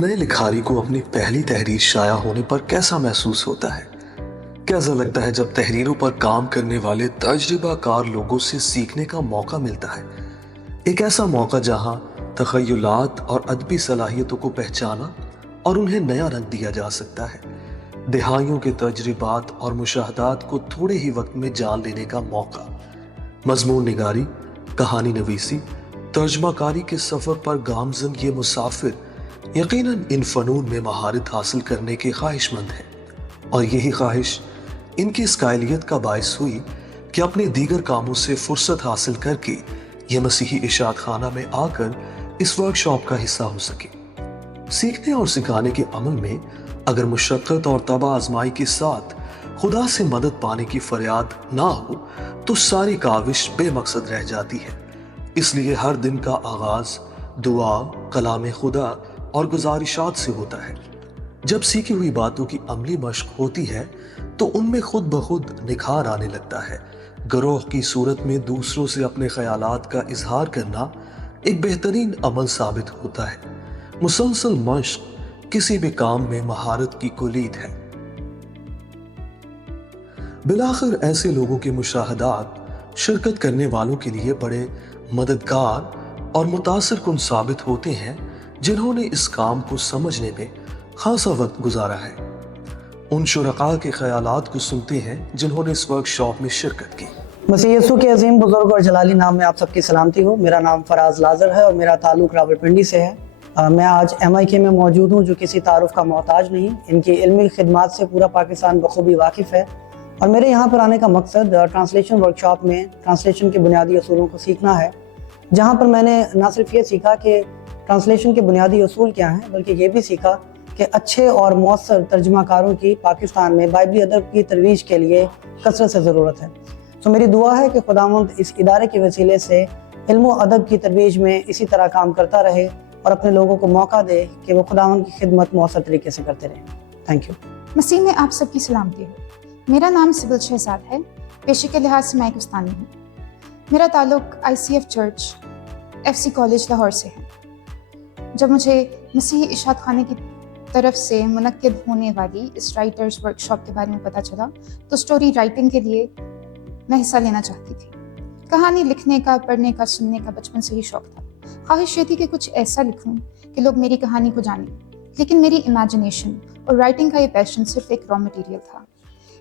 ایک نئے لکھاری کو اپنی پہلی تحریر شائع ہونے پر کیسا محسوس ہوتا ہے؟ کیسا لگتا ہے جب تحریروں پر کام کرنے والے تجربہ کار لوگوں سے سیکھنے کا موقع ملتا ہے؟ ایک ایسا موقع جہاں تخیلات اور ادبی صلاحیتوں کو پہچانا اور انہیں نیا رنگ دیا جا سکتا ہے۔ دہائیوں کے تجربات اور مشاہدات کو تھوڑے ہی وقت میں جان لینے کا موقع۔ مضمون نگاری، کہانی نویسی، ترجمہ کاری کے سفر پر گامزن یہ مسافر یقیناً ان فنون میں مہارت حاصل کرنے کے خواہش مند ہیں، اور یہی خواہش ان کی اس قائلیت کا باعث ہوئی کہ اپنے دیگر کاموں سے فرصت حاصل کر کے یہ مسیحی اشاعت خانہ میں آ کر اس ورکشاپ کا حصہ ہو سکے۔ سیکھنے اور سکھانے کے عمل میں اگر مشقت اور طبع آزمائی کے ساتھ خدا سے مدد پانے کی فریاد نہ ہو تو ساری کاوش بے مقصد رہ جاتی ہے۔ اس لیے ہر دن کا آغاز دعا، کلام خدا اور گزارشات سے ہوتا ہے۔ جب سیکھی ہوئی باتوں کی عملی مشق ہوتی ہے تو ان میں خود بخود نکھار آنے لگتا ہے۔ گروہ کی صورت میں دوسروں سے اپنے خیالات کا اظہار کرنا ایک بہترین عمل ثابت ہوتا ہے۔ مسلسل مشق کسی بھی کام میں مہارت کی کلید ہے۔ بالآخر ایسے لوگوں کے مشاہدات شرکت کرنے والوں کے لیے بڑے مددگار اور متاثر کن ثابت ہوتے ہیں، جنہوں نے اس کام کو سمجھنے میں خاصا وقت گزارا ہے۔ ان شرکاء کے خیالات کو سنتے ہیں جنہوں نے اس ورکشاپ میں شرکت کی۔ مسیح یسوع کے عظیم بزرگ اور جلالی نام میں آپ سب کی سلامتی ہو۔ میرا نام فراز لازر ہے اور میرا تعلق راولپنڈی سے ہے۔ میں آج MIK میں موجود ہوں، جو کسی تعارف کا محتاج نہیں۔ ان کی علمی خدمات سے پورا پاکستان بخوبی واقف ہے، اور میرے یہاں پر آنے کا مقصد ٹرانسلیشن ورکشاپ میں ٹرانسلیشن کے بنیادی اصولوں کو سیکھنا ہے، جہاں پر میں نے نہ صرف یہ سیکھا کہ ٹرانسلیشن کے بنیادی اصول کیا ہیں، بلکہ یہ بھی سیکھا کہ اچھے اور مؤثر ترجمہ کاروں کی پاکستان میں بائبلی ادب کی ترویج کے لیے کثرت سے ضرورت ہے۔ میری دعا ہے کہ خداوند اس ادارے کے وسیلے سے علم و ادب کی ترویج میں اسی طرح کام کرتا رہے اور اپنے لوگوں کو موقع دے کہ وہ خداوند کی خدمت مؤثر طریقے سے کرتے رہیں۔ Thank you. مسیح میں آپ سب کی سلامتی ہو۔ میرا نام سبل شہزاد ہے، پیشے کے لحاظ سے میں ایک استانی ہوں۔ میرا تعلق ICF church FC college Lahore سے ہے۔ جب مجھے مسیحی اشاعت خانے کی طرف سے منعقد ہونے والی اس رائٹرز ورکشاپ کے بارے میں پتہ چلا تو سٹوری رائٹنگ کے لیے میں حصہ لینا چاہتی تھی۔ کہانی لکھنے کا، پڑھنے کا، سننے کا بچپن سے ہی شوق تھا۔ خواہش یہ تھی کہ کچھ ایسا لکھوں کہ لوگ میری کہانی کو جانیں، لیکن میری امیجنیشن اور رائٹنگ کا یہ پیشن صرف ایک را مٹیریل تھا۔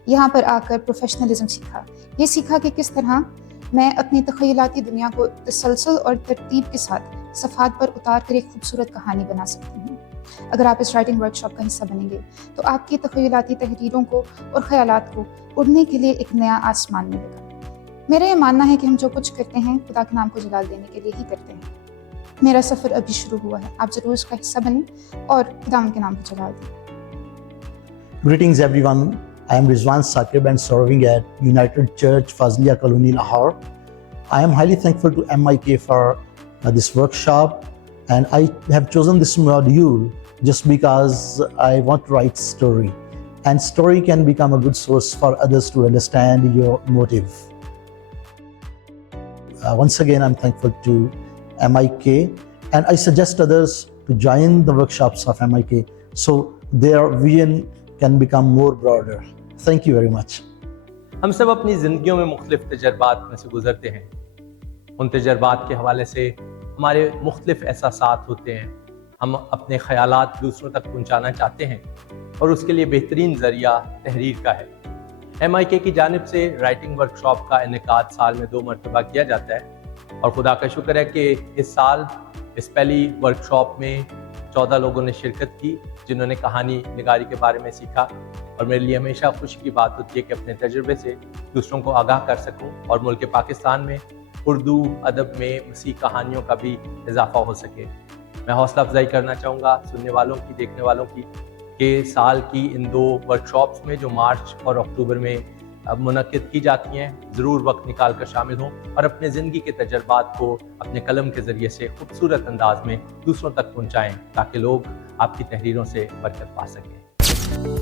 یہاں پر آ کر پروفیشنلزم سیکھا، یہ سیکھا کہ کس طرح میں اپنی تخیلاتی دنیا کو تسلسل اور ترتیب کے ساتھ صفحات پر اتار کر ایک خوبصورت کہانی بنا سکتی ہوں۔ اگر آپ اس رائٹنگ ورکشاپ کا حصہ بنیں گے تو آپ کی تخیلاتی تحریروں کو اور خیالات کو اڑنے کے لیے ایک نیا آسمان ملے گا۔ میرا یہ ماننا ہے کہ ہم جو کچھ کرتے ہیں خدا کے نام کو جلال دینے کے لیے ہی کرتے ہیں۔ میرا سفر ابھی شروع ہوا ہے، آپ ضرور اس کا حصہ بنیں اور خدا ان کے نام کو جلال دیں۔ Greetings everyone. I am Rizwan Saqib and serving at United Church Fazliya Colony Lahore. I am highly thankful to MIK for this workshop, and I have chosen this module just because I want to write story, and story can become a good source for others to understand your motive. Once again, I'm thankful to MIK, and I suggest others to join the workshops of MIK so their vision can become more broader. Thank you very much. ہم سب اپنی زندگیوں میں مختلف تجربات میں سے گزرتے ہیں۔ ان تجربات کے حوالے سے ہمارے مختلف احساسات ہوتے ہیں۔ ہم اپنے خیالات دوسروں تک پہنچانا چاہتے ہیں، اور اس کے لیے بہترین ذریعہ تحریر کا ہے۔ MIK کی جانب سے رائٹنگ ورکشاپ کا انعقاد سال میں 2 مرتبہ کیا جاتا ہے، اور خدا کا شکر ہے کہ اس سال اس پہلی ورکشاپ میں 14 لوگوں نے شرکت کی، جنہوں نے کہانی نگاری کے بارے میں سیکھا، اور میرے لیے ہمیشہ خوشی کی بات ہوتی ہے کہ اپنے تجربے سے دوسروں کو آگاہ کر سکوں، اور ملک پاکستان میں اردو ادب میں مسیح کہانیوں کا بھی اضافہ ہو سکے۔ میں حوصلہ افزائی کرنا چاہوں گا سننے والوں کی، دیکھنے والوں کی، کہ سال کی ان 2 ورکشاپس میں جو مارچ اور اکتوبر میں منعقد کی جاتی ہیں، ضرور وقت نکال کر شامل ہوں اور اپنے زندگی کے تجربات کو اپنے قلم کے ذریعے سے خوبصورت انداز میں دوسروں تک پہنچائیں، تاکہ لوگ آپ کی تحریروں سے برکت پا سکیں۔